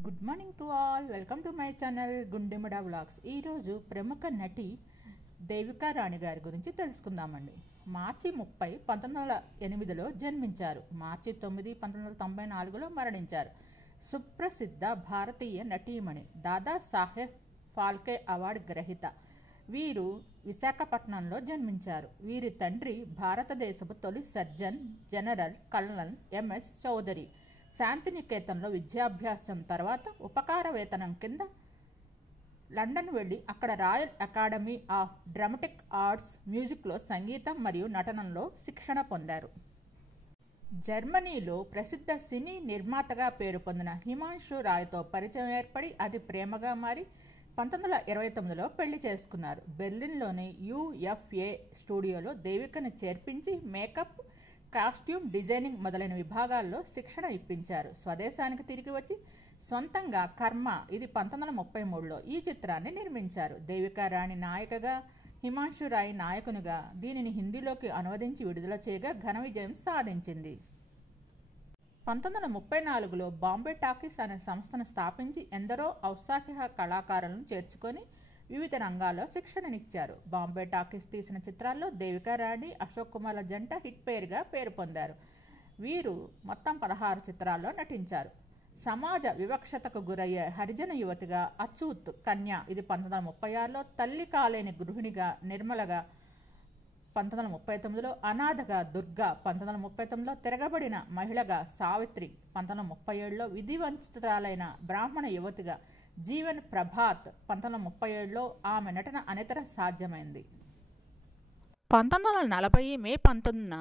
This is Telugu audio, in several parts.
Good morning to all. Welcome to my channel Gundemada vlogs. ఈరోజు ప్రముఖ నటి దేవికా రాణి గారి గురించి తెలుసుకుందామండి. మార్చి 30, 1908లో జన్మించారు. మార్చి 9, 1994లో మరణించారు. సుప్రసిద్ధ భారతీయ నటీమణి, దాదా సాహెబ్ ఫాల్కే అవార్డు గ్రహీత. వీరు విశాఖపట్నంలో జన్మించారు. వీరి తండ్రి భారతదేశపు తొలి surgeon general colonel MS Chaudhary. శాంతినికేతన్లో విద్యాభ్యాసం తర్వాత ఉపకార వేతనం కింద లండన్ వెళ్ళి అక్కడ Royal Academy of Dramatic Arts మ్యూజిక్లో సంగీతం మరియు నటనలో శిక్షణ పొందారు. జర్మనీలో ప్రసిద్ధ సినీ నిర్మాతగా పేరు పొందిన హిమాంశు రాయ్తో పరిచయం ఏర్పడి అది ప్రేమగా మారి 1929లో పెళ్లి చేసుకున్నారు. బెర్లిన్లోని యుఎఫ్ఏ స్టూడియోలో దేవికను చేర్పించి మేకప్, కాస్ట్యూమ్ డిజైనింగ్ మొదలైన విభాగాల్లో శిక్షణ ఇప్పించారు. స్వదేశానికి తిరిగి వచ్చి సొంతంగా కర్మ, ఇది 1933లో ఈ చిత్రాన్ని నిర్మించారు. దేవికా రాణి నాయికగా, హిమాంశు రాయ్ నాయకునిగా దీనిని హిందీలోకి అనువదించి విడుదల చేయగా ఘన విజయం సాధించింది. 1934లో బాంబే టాకీస్ అనే సంస్థను స్థాపించి ఎందరో ఔత్సాహిక కళాకారులను చేర్చుకొని వివిధ రంగాల్లో శిక్షణనిచ్చారు. బాంబే టాకీస్ తీసిన చిత్రాల్లో దేవికా రాణి, అశోక్ కుమార్ల జంట హిట్ పేరుగా పేరు పొందారు. వీరు మొత్తం 16 చిత్రాల్లో నటించారు. సమాజ వివక్షతకు గురయ్యే హరిజన యువతిగా అచూత్ కన్య, ఇది 1936లో, తల్లి కాలేని గృహిణిగా నిర్మలగా 1939లో, అనాథగా దుర్గా 1939లో, తిరగబడిన మహిళగా సావిత్రి 1937లో, విధివంచితురాలైన బ్రాహ్మణ యువతిగా జీవన్ ప్రభాత్ 1937లో ఆమె నటన అనితర సాధ్యమైంది. 1940 మే 19న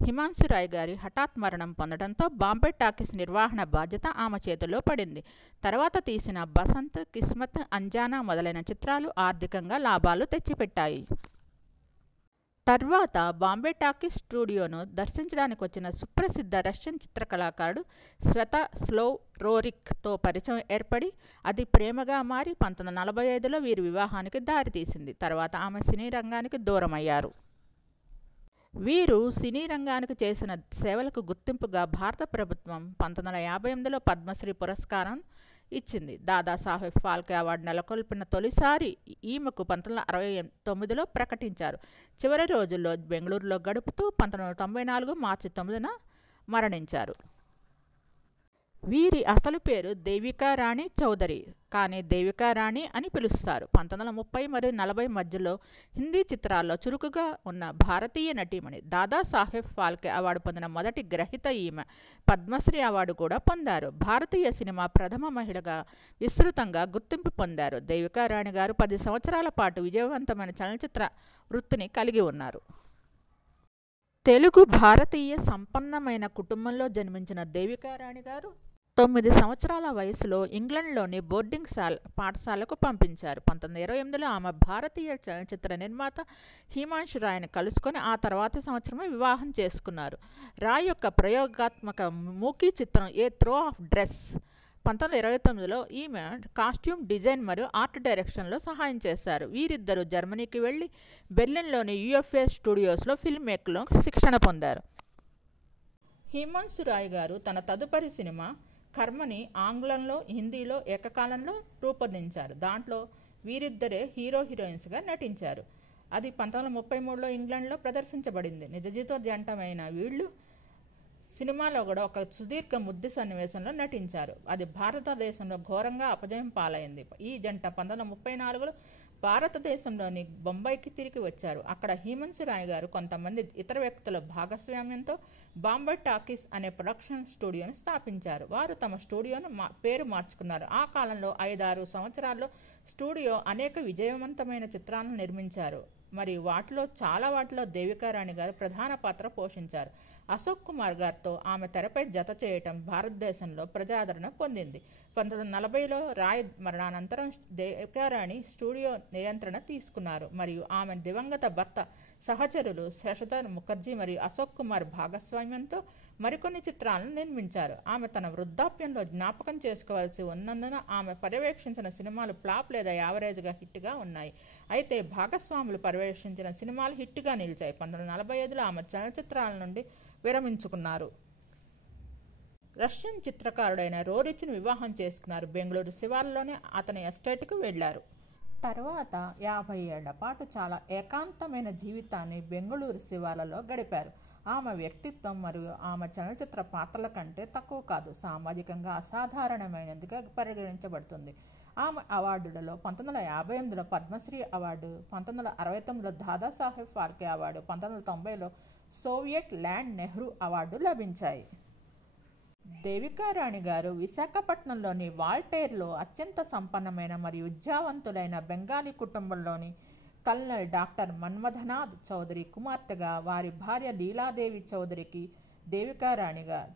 హిమాంశు రాయ్ గారి హఠాత్ మరణం పొందడంతో బాంబే టాకీస్ నిర్వహణ బాధ్యత ఆమె చేతుల్లో పడింది. తర్వాత తీసిన బసంత్, కిస్మత్, అంజానా మొదలైన చిత్రాలు ఆర్థికంగా లాభాలు తెచ్చిపెట్టాయి. తర్వాత బాంబే టాకీస్ స్టూడియోను దర్శించడానికి వచ్చిన సుప్రసిద్ధ రష్యన్ చిత్రకళాకారుడు స్వెతస్లోవ్ రోరిక్తో పరిచయం ఏర్పడి అది ప్రేమగా మారి 1945లో వీరి వివాహానికి దారితీసింది. తర్వాత ఆమె సినీ రంగానికి దూరమయ్యారు. వీరు సినీ రంగానికి చేసిన సేవలకు గుర్తింపుగా భారత ప్రభుత్వం 1958లో పద్మశ్రీ పురస్కారం ఇచ్చింది. దాదాసాహెబ్ ఫాల్కే అవార్డు నెలకొల్పిన తొలిసారి ఈమెకు 1969లో ప్రకటించారు. చివరి రోజుల్లో బెంగళూరులో గడుపుతూ 1994 మార్చి 9న మరణించారు. వీరి అసలు పేరు దేవికా రాణి చౌదరి, కానీ దేవికా రాణి అని పిలుస్తారు. 1930 మరియు 40 మధ్యలో హిందీ చిత్రాల్లో చురుకుగా ఉన్న భారతీయ నటీమణి. దాదాసాహెబ్ ఫాల్కే అవార్డు పొందిన మొదటి గ్రహీత ఈమె. పద్మశ్రీ అవార్డు కూడా పొందారు. భారతీయ సినిమా ప్రథమ మహిళగా విస్తృతంగా గుర్తింపు పొందారు. దేవికా రాణి గారు 10 సంవత్సరాల పాటు విజయవంతమైన చలనచిత్ర వృత్తిని కలిగి ఉన్నారు. తెలుగు భారతీయ సంపన్నమైన కుటుంబంలో జన్మించిన దేవికా రాణి గారు 9 సంవత్సరాల వయసులో ఇంగ్లండ్లోని బోర్డింగ్ పాఠశాలకు పంపించారు. 1928లో ఆమె భారతీయ చలనచిత్ర నిర్మాత హిమాంశు రాయ్ని కలుసుకొని ఆ తర్వాతి సంవత్సరమే వివాహం చేసుకున్నారు. రాయ్ యొక్క ప్రయోగాత్మక మూకీ చిత్రం ఏ త్రో ఆఫ్ డ్రెస్ 1929లో ఈమె కాస్ట్యూమ్ డిజైన్ మరియు ఆర్ట్ డైరెక్షన్లో సహాయం చేశారు. వీరిద్దరూ జర్మనీకి వెళ్ళి బెర్లిన్లోని యుఎఫ్ఏ స్టూడియోస్లో ఫిల్మ్ మేకింగ్లో శిక్షణ పొందారు. హిమాంశు రాయ్ గారు తన తదుపరి సినిమా కర్మని ఆంగ్లంలో, హిందీలో ఏకకాలంలో రూపొందించారు. దాంట్లో వీరిద్దరే హీరో హీరోయిన్స్గా నటించారు. అది 1933లో ఇంగ్లాండ్లో ప్రదర్శించబడింది. నిజజీవిత జంటమైన వీళ్ళు సినిమాలో కూడా ఒక సుదీర్ఘ ముద్దు సన్నివేశంలో నటించారు. అది భారతదేశంలో ఘోరంగా అపజయం పాలైంది. ఈ జంట 1934లో భారతదేశంలోని బొంబాయికి తిరిగి వచ్చారు. అక్కడ హిమాంశు రాయ్ గారు కొంతమంది ఇతర వ్యక్తుల భాగస్వామ్యంతో బాంబే టాకీస్ అనే ప్రొడక్షన్ స్టూడియోను స్థాపించారు. వారు తమ స్టూడియోను పేరు మార్చుకున్నారు. ఆ కాలంలో 5-6 సంవత్సరాల్లో స్టూడియో అనేక విజయవంతమైన చిత్రాలను నిర్మించారు. మరి చాలా వాటిలో దేవికా రాణి గారు ప్రధాన పాత్ర పోషించారు. అశోక్ కుమార్ గారితో ఆమె తెరపై జత చేయటం భారతదేశంలో ప్రజాదరణ పొందింది. 1940లో రాయ్ మరణానంతరం దేవికా రాణి స్టూడియో నియంత్రణ తీసుకున్నారు మరియు ఆమె దివంగత భర్త సహచరులు శశధర్ ముఖర్జీ మరియు అశోక్ కుమార్ భాగస్వామ్యంతో మరికొన్ని చిత్రాలను నిర్మించారు. ఆమె తన వృద్ధాప్యంలో జ్ఞాపకం చేసుకోవాల్సి ఉన్నందున ఆమె పర్యవేక్షించిన సినిమాలు ఫ్లాప్ లేదా యావరేజ్గా హిట్గా ఉన్నాయి. అయితే భాగస్వాములు పర్యవేక్షించిన సినిమాలు హిట్గా నిలిచాయి. 1945లో ఆమె చలనచిత్రాల నుండి విరమించుకున్నారు. రష్యన్ చిత్రకారుడైన రోరిచ్ను వివాహం చేసుకున్నారు. బెంగళూరు శివార్లలోనే అతని ఎస్టేట్కు వెళ్లారు. తర్వాత 50 ఏళ్ల పాటు చాలా ఏకాంతమైన జీవితాన్ని బెంగళూరు శివార్లలో గడిపారు. ఆమె వ్యక్తిత్వం మరియు ఆమె చలనచిత్ర పాత్రల కంటే తక్కువ కాదు, సామాజికంగా అసాధారణమైనదిగా పరిగణించబడుతుంది. ఆమె అవార్డులలో 1958లో పద్మశ్రీ అవార్డు, 1969లో దాదాసాహెబ్ ఫాల్కే అవార్డు, 1990లో సోవియట్ ల్యాండ్ నెహ్రూ అవార్డు లభించాయి. దేవికారాణి గారు విశాఖపట్నంలోని వాల్టేర్లో అత్యంత సంపన్నమైన మరియు విద్యావంతులైన బెంగాలీ కుటుంబంలోని కల్నల్ డాక్టర్ మన్మథనాథ్ చౌదరి కుమార్తెగా వారి భార్య లీలాదేవి చౌదరికి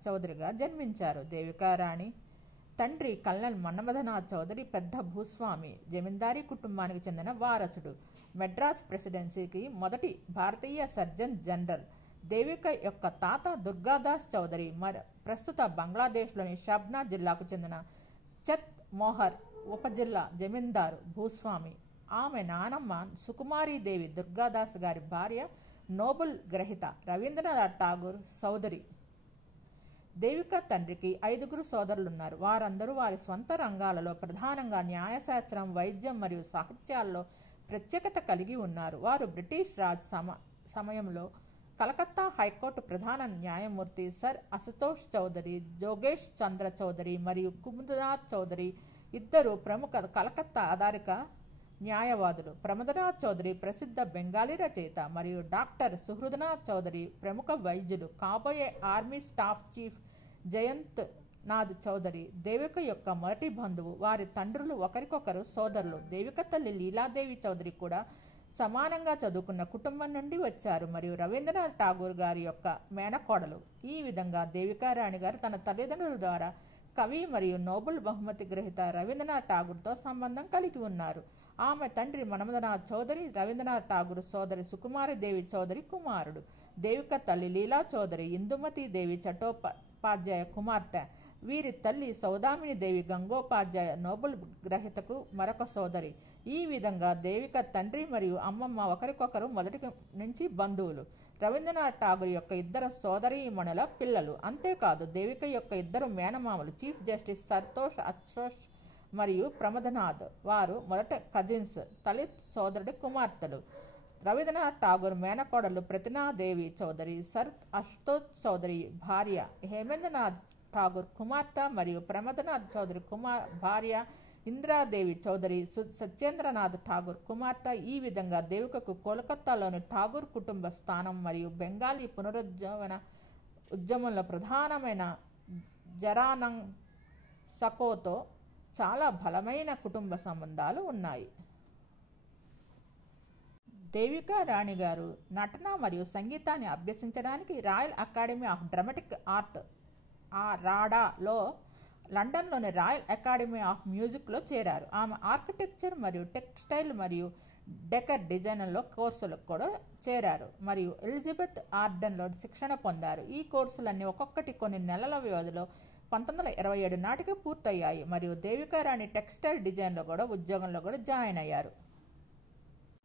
చౌదరిగా జన్మించారు. దేవికారాణి తండ్రి కల్నల్ మన్మథనాథ్ చౌదరి పెద్ద భూస్వామి, జమీందారీ కుటుంబానికి చెందిన వారసుడు. మెడ్రాస్ ప్రెసిడెన్సీకి మొదటి భారతీయ సర్జన్ జనరల్. దేవిక యొక్క తాత దుర్గాదాస్ చౌదరి ప్రస్తుత బంగ్లాదేశ్లోని షబ్నా జిల్లాకు చెందిన చత్ మోహర్ ఉపజిల్లా జమీందారు భూస్వామి. ఆమె నానమ్మ సుకుమారీదేవి దుర్గాదాస్ గారి భార్య, నోబెల్ గ్రహీత రవీంద్రనాథ్ ఠాగూర్ సోదరి. దేవిక తండ్రికి 5 సోదరులున్నారు. వారందరూ వారి స్వంత రంగాలలో ప్రధానంగా న్యాయశాస్త్రం, వైద్యం మరియు సాహిత్యాల్లో ప్రత్యేకత కలిగి ఉన్నారు. వారు బ్రిటిష్ రాజ్ సమయంలో కలకత్తా హైకోర్టు ప్రధాన న్యాయమూర్తి సర్ అశుతోష్ చౌదరి, జోగేష్ చంద్ర చౌదరి మరియు కుముదనాథ్ చౌదరి ఇద్దరు ప్రముఖ కలకత్తా ఆధారిత న్యాయవాదులు. ప్రమదనాథ్ చౌదరి ప్రసిద్ధ బెంగాలీ రచయిత మరియు డాక్టర్ సుహృదనాథ్ చౌదరి ప్రముఖ వైద్యులు. కాబోయే army staff chief Jayant Nath Chaudhary Devika యొక్క మొదటి బంధువు. వారి తండ్రులు ఒకరికొకరు సోదరులు. దేవిక తల్లి లీలాదేవి చౌదరి కూడా సమానంగా చదువుకున్న కుటుంబం నుండి వచ్చారు మరియు రవీంద్రనాథ్ ఠాగూర్ గారి యొక్క మేనకోడలు. ఈ విధంగా దేవికారాణి గారు తన తల్లిదండ్రుల ద్వారా కవి మరియు నోబెల్ బహుమతి గ్రహీత రవీంద్రనాథ్ ఠాగూర్తో సంబంధం కలిగి ఉన్నారు. ఆమె తండ్రి మన్మథనాథ్ చౌదరి రవీంద్రనాథ్ ఠాగూర్ సోదరి సుకుమారీదేవి చౌదరి కుమారుడు. దేవిక తల్లి లీలా చౌదరి ఇందుమతి దేవి చట్టోపాధ్యాయ కుమార్తె. వీరి తల్లి సౌదామిని దేవి గంగోపాధ్యాయ నోబెల్ గ్రహీతకు మరొక సోదరి. ఈ విధంగా దేవిక తండ్రి మరియు అమ్మమ్మ ఒకరికొకరు మొదటి నుంచి బంధువులు. రవీంద్రనాథ్ ఠాగూర్ యొక్క 2 సోదరీమణుల పిల్లలు. అంతేకాదు దేవిక యొక్క 2 మేనమామలు చీఫ్ జస్టిస్ సంతోష్ అశోష్ మరియు ప్రమదనాథ్. వారు మొదట కజిన్స్, తలిత్ సోదరుడి కుమార్తెలు. రవీంద్రనాథ్ ఠాగూర్ మేనకోడలు ప్రతినాదేవి చౌదరి సర్ అశుతోష్ చౌదరి భార్య, హేమేంద్రనాథ్ ఠాగూర్ కుమార్తె మరియు ప్రమదనాథ్ చౌదరి భార్య ఇందిరాదేవి చౌదరి సత్యేంద్రనాథ్ ఠాగూర్ కుమార్తె. ఈ విధంగా దేవికకు కోల్కతాలోని ఠాగూర్ కుటుంబ స్థానం మరియు బెంగాలీ పునరుజ్జీవన ఉద్యమంలో ప్రధానమైన జరానంగ్ సకోతో చాలా బలమైన కుటుంబ సంబంధాలు ఉన్నాయి. దేవికా రాణి గారు నటన మరియు సంగీతాన్ని అభ్యసించడానికి Royal Academy of Dramatic Art రాడాలో లండన్లోని రాయల్ అకాడమీ ఆఫ్ మ్యూజిక్లో చేరారు. ఆమె ఆర్కిటెక్చర్ మరియు టెక్స్టైల్ మరియు డెకర్ డిజైన్లో కోర్సులకు కూడా చేరారు మరియు ఎలిజబెత్ ఆర్డెన్లో శిక్షణ పొందారు. ఈ కోర్సులన్నీ ఒక్కొక్కటి కొన్ని నెలల వ్యవధిలో 1927 నాటికి పూర్తయ్యాయి మరియు దేవికారాణి టెక్స్టైల్ డిజైన్లో కూడా ఉద్యోగంలో కూడా జాయిన్ అయ్యారు.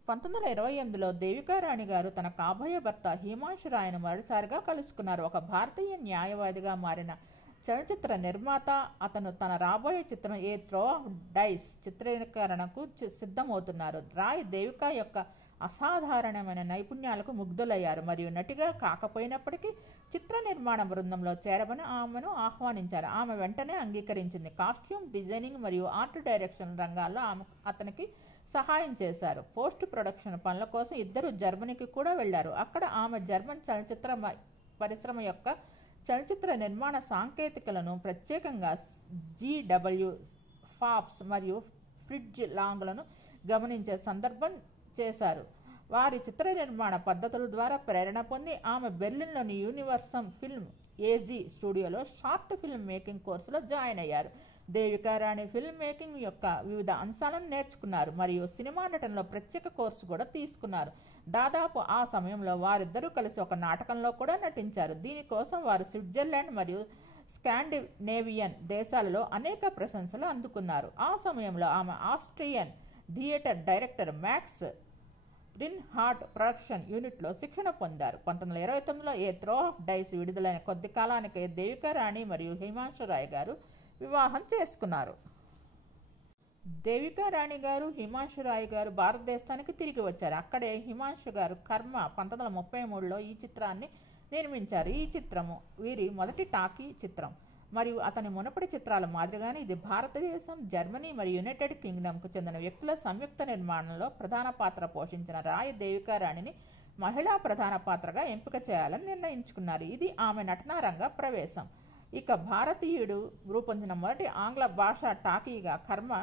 1928లో దేవికారాణి గారు తన కాబోయే భర్త హిమాంశు రాయ్ను మొదటిసారిగా కలుసుకున్నారు. ఒక భారతీయ న్యాయవాదిగా మారిన చలనచిత్ర నిర్మాత అతను తన రాబోయే చిత్రం ఏ త్రో ఆఫ్ డైస్ చిత్రీకరణకు సిద్ధమవుతున్నారు. రాయ్ దేవిక యొక్క అసాధారణమైన నైపుణ్యాలకు ముగ్ధులయ్యారు మరియు నటిగా కాకపోయినప్పటికీ చిత్ర నిర్మాణ బృందంలో చేరమని ఆమెను ఆహ్వానించారు. ఆమె వెంటనే అంగీకరించింది. కాస్ట్యూమ్ డిజైనింగ్ మరియు ఆర్ట్ డైరెక్షన్ రంగాల్లో అతనికి సహాయం చేశారు. పోస్ట్ ప్రొడక్షన్ పనుల కోసం ఇద్దరు జర్మనీకి కూడా వెళ్లారు. అక్కడ ఆమె జర్మన్ చలనచిత్ర పరిశ్రమ యొక్క చలనచిత్ర నిర్మాణ సాంకేతికలను ప్రత్యేకంగా GW ఫాప్స్ మరియు ఫ్రిడ్జ్ లాంగ్లను గమనించే సందర్భం చేశారు. వారి చిత్ర నిర్మాణ పద్ధతుల ద్వారా ప్రేరణ పొంది ఆమె బెర్లిన్లోని యూనివర్సల్ ఫిల్మ్ AG స్టూడియోలో షార్ట్ ఫిల్మ్ మేకింగ్ కోర్సులో జాయిన్ అయ్యారు. దేవికారాణి ఫిల్మ్ మేకింగ్ యొక్క వివిధ అంశాలను నేర్చుకున్నారు మరియు సినిమా నటనలో ప్రత్యేక కోర్సు కూడా తీసుకున్నారు. దాదాపు ఆ సమయంలో వారిద్దరూ కలిసి ఒక నాటకంలో కూడా నటించారు. దీనికోసం వారు స్విట్జర్లాండ్ మరియు స్కాండినేవియన్ దేశాలలో అనేక ప్రశంసలు అందుకున్నారు. ఆ సమయంలో ఆమె Austrian theatre director max green heart production యూనిట్లో శిక్షణ పొందారు. 1929లో ఏ త్రో ఆఫ్ డైస్ విడుదలైన కొద్ది కాలానికే దేవికా రాణి మరియు హిమాంశు రాయ్ గారు వివాహం చేసుకున్నారు. దేవికా రాణి గారు, హిమాంశు రాయ్ గారు భారతదేశానికి తిరిగి వచ్చారు. అక్కడే హిమాంశు గారు కర్మ 1933లో ఈ చిత్రాన్ని నిర్మించారు. ఈ చిత్రము వీరి మొదటి టాకీ చిత్రం మరియు అతని మునుపటి చిత్రాల మాదిరిగానే ఇది భారతదేశం, జర్మనీ మరియు యునైటెడ్ కింగ్డమ్కు చెందిన వ్యక్తుల సంయుక్త నిర్మాణంలో ప్రధాన పాత్ర పోషించిన రాయ్ దేవికా రాణిని మహిళా ప్రధాన పాత్రగా ఎంపిక చేయాలని నిర్ణయించుకున్నారు. ఇది ఆమె నటనారంగ ప్రవేశం. ఇక భారతీయుడు రూపొందిన మొదటి ఆంగ్ల భాషా టాకీగా కర్మ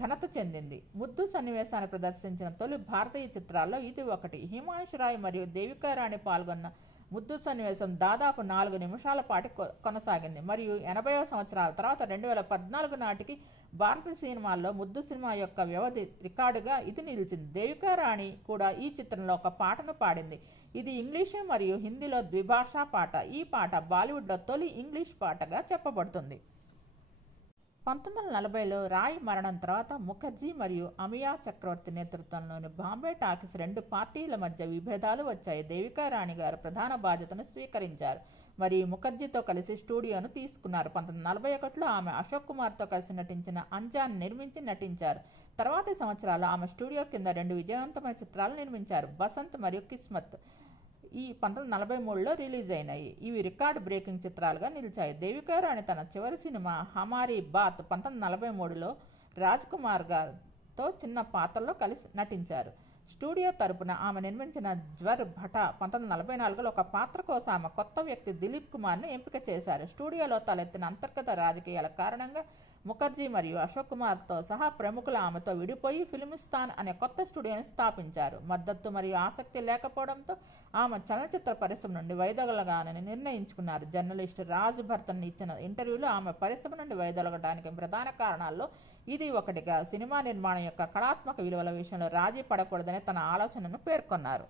ఘనత చెందింది. ముద్దు సన్నివేశాన్ని ప్రదర్శించిన తొలి భారతీయ చిత్రాల్లో ఇది ఒకటి. హిమాంశు రాయ్ మరియు దేవికా రాణి పాల్గొన్న ముద్దు సన్నివేశం దాదాపు 4 నిమిషాల పాటు కొనసాగింది మరియు 80వ సంవత్సరాల తర్వాత 2014 నాటికి భారత సినిమాల్లో ముద్దు సినిమా యొక్క వ్యవధి రికార్డుగా ఇది నిలిచింది. దేవికా రాణి కూడా ఈ చిత్రంలో ఒక పాటను పాడింది. ఇది ఇంగ్లీషు మరియు హిందీలో ద్విభాషా పాట. ఈ పాట బాలీవుడ్లో తొలి ఇంగ్లీష్ పాటగా చెప్పబడుతుంది. 1940లో రాయ్ మరణం తర్వాత ముఖర్జీ మరియు అమియా చక్రవర్తి నేతృత్వంలోని బాంబే టాకీస్ 2 పార్టీల మధ్య విభేదాలు వచ్చాయి. దేవికా రాణి గారు ప్రధాన బాధ్యతను స్వీకరించారు మరియు ముఖర్జీతో కలిసి స్టూడియోను తీసుకున్నారు. 1941లో ఆమె అశోక్ కుమార్తో కలిసి నటించిన అంజాన్ నిర్మించి నటించారు. తర్వాతి సంవత్సరాలు ఆమె స్టూడియో కింద 2 విజయవంతమైన చిత్రాలు నిర్మించారు, బసంత్ మరియు కిస్మత్. ఈ 1943లో రిలీజ్ అయినాయి. ఇవి రికార్డ్ బ్రేకింగ్ చిత్రాలుగా నిలిచాయి. దేవికా రాణి తన చివరి సినిమా హమారీ బాత్ 1943లో రాజ్ కుమార్ గారితో చిన్న పాత్రలో కలిసి నటించారు. స్టూడియో తరపున ఆమె నిర్మించిన జ్వర్ భటా 1944లో ఒక పాత్ర కోసం ఆమె కొత్త వ్యక్తి దిలీప్ కుమార్ని ఎంపిక చేశారు. స్టూడియోలో తలెత్తిన అంతర్గత రాజకీయాల కారణంగా ముఖర్జీ మరియు అశోక్ కుమార్తో సహా ప్రముఖులు ఆమెతో విడిపోయి ఫిల్మిస్తాన్ అనే కొత్త స్టూడియోని స్థాపించారు. మద్దతు మరియు ఆసక్తి లేకపోవడంతో ఆమె చలనచిత్ర పరిశ్రమ నుండి వైదొలగాలని నిర్ణయించుకున్నారు. జర్నలిస్ట్ రాజ్ భర్తన్ ఇచ్చిన ఇంటర్వ్యూలో ఆమె పరిశ్రమ నుండి వైదొలగడానికి ప్రధాన కారణాల్లో ఇది ఒకటిగా సినిమా నిర్మాణం యొక్క కళాత్మక విలువల విషయంలో రాజీ పడకూడదనే తన ఆలోచనను పేర్కొన్నారు.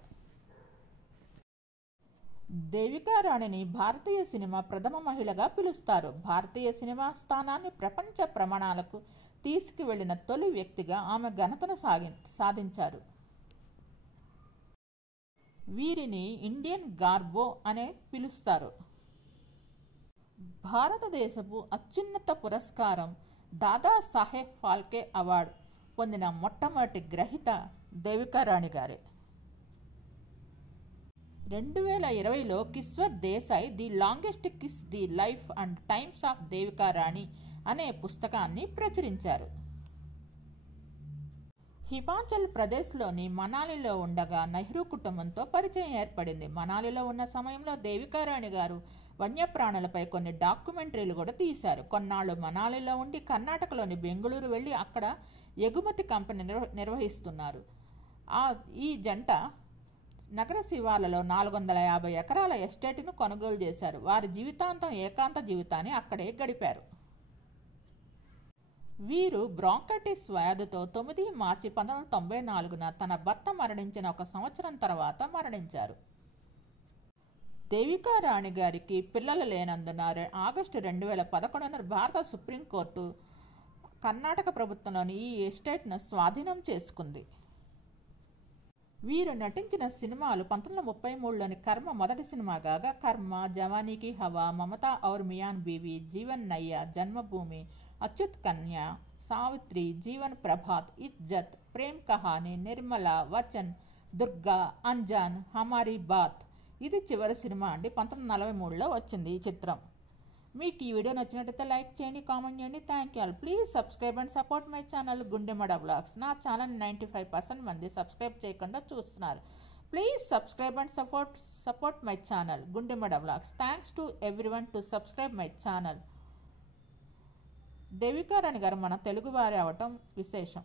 దేవికా రాణిని భారతీయ సినిమా ప్రథమ మహిళగా పిలుస్తారు. భారతీయ సినిమా స్థానాన్ని ప్రపంచ ప్రమాణాలకు తీసుకువెళ్లిన తొలి వ్యక్తిగా ఆమె ఘనతను సాధించారు. వీరిని ఇండియన్ గార్బో అనే పిలుస్తారు. భారతదేశపు అత్యున్నత పురస్కారం దాదా సాహెబ్ ఫాల్కే అవార్డు పొందిన మొట్టమొదటి గ్రహీత దేవికా రాణి గారే. 2020లో Kishwar Desai The Longest Kiss The Life and Times of Devika Rani అనే పుస్తకాన్ని ప్రచురించారు. హిమాచల్ ప్రదేశ్లోని మనాలిలో ఉండగా నెహ్రూ కుటుంబంతో పరిచయం ఏర్పడింది. మనాలిలో ఉన్న సమయంలో దేవికా రాణి గారు వన్యప్రాణులపై కొన్ని డాక్యుమెంటరీలు కూడా తీశారు. కొన్నాళ్ళు మనాలిలో ఉండి కర్ణాటకలోని బెంగళూరు వెళ్ళి అక్కడ ఎగుమతి కంపెనీ నిర్వహిస్తున్నారు. ఈ జంట నగర శివార్లలో 450 ఎకరాల ఎస్టేట్ను కొనుగోలు చేశారు. వారి జీవితాంతం ఏకాంత జీవితాన్ని అక్కడే గడిపారు. వీరు బ్రాంకైటిస్ వ్యాధితో 9 మార్చి 1994న తన భర్త మరణించిన 1 సంవత్సరం తర్వాత మరణించారు. దేవికా రాణి గారికి పిల్లలు లేనందున ఆగస్టు 2011న భారత సుప్రీంకోర్టు కర్ణాటక ప్రభుత్వంలోని ఈ ఎస్టేట్ను స్వాధీనం చేసుకుంది. వీరు నటించిన సినిమాలు 1933లోని కర్మ మొదటి సినిమా కాగా కర్మ, జవానీకి హవా, మమతా ఔర్ మియాన్ బీవీ, జీవన్ నయ్యా, జన్మభూమి, అచ్యుత్ కన్యా, సావిత్రి, జీవన్ ప్రభాత్, ఇజ్జత్, ప్రేమ్ కహాని, నిర్మల, వచన్, దుర్గా, అంజాన్, హమారీ బాత్ ఇది చివరి సినిమా అండి. 1943లో వచ్చింది ఈ చిత్రం. మీకు ఈ వీడియో నచ్చినట్లయితే లైక్ చేయండి, కామెంట్ చేయండి. Thank you all. Please subscribe and support my channel Gundemada vlogs. నా ఛానల్ 95% మంది సబ్స్క్రైబ్ చేయకుండా చూస్తున్నారు. Please subscribe and support my channel Gundemada vlogs. Thanks to everyone to subscribe my channel. Devika Rani garu మన తెలుగువారి అవటం విశేషం.